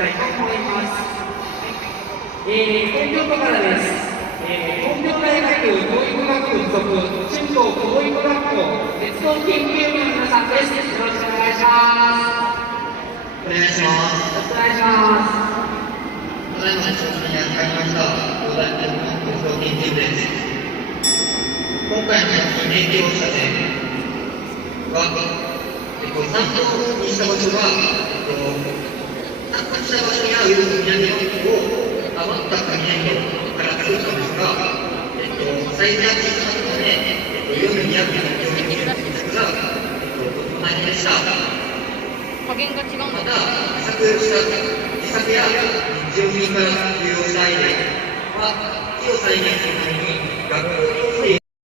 たいと思います。東京都からです。東京大学教育学部附属中高教育学校鉄道研究部の皆さんです。よろしくお願いします。お願いします。よろしくお願いします。ただいま調査に入りました東大学の鉄道研究部です。今回の作品提供者は、参考にした場所が、参加した場所に合う南の方を余った紙粘土から作ったんですが、サイズが小さかったので、読むに役の表現する作が、同じでした。加減が違う。また、自作や日用品から利用したアイデアは、木を再現するために学校用水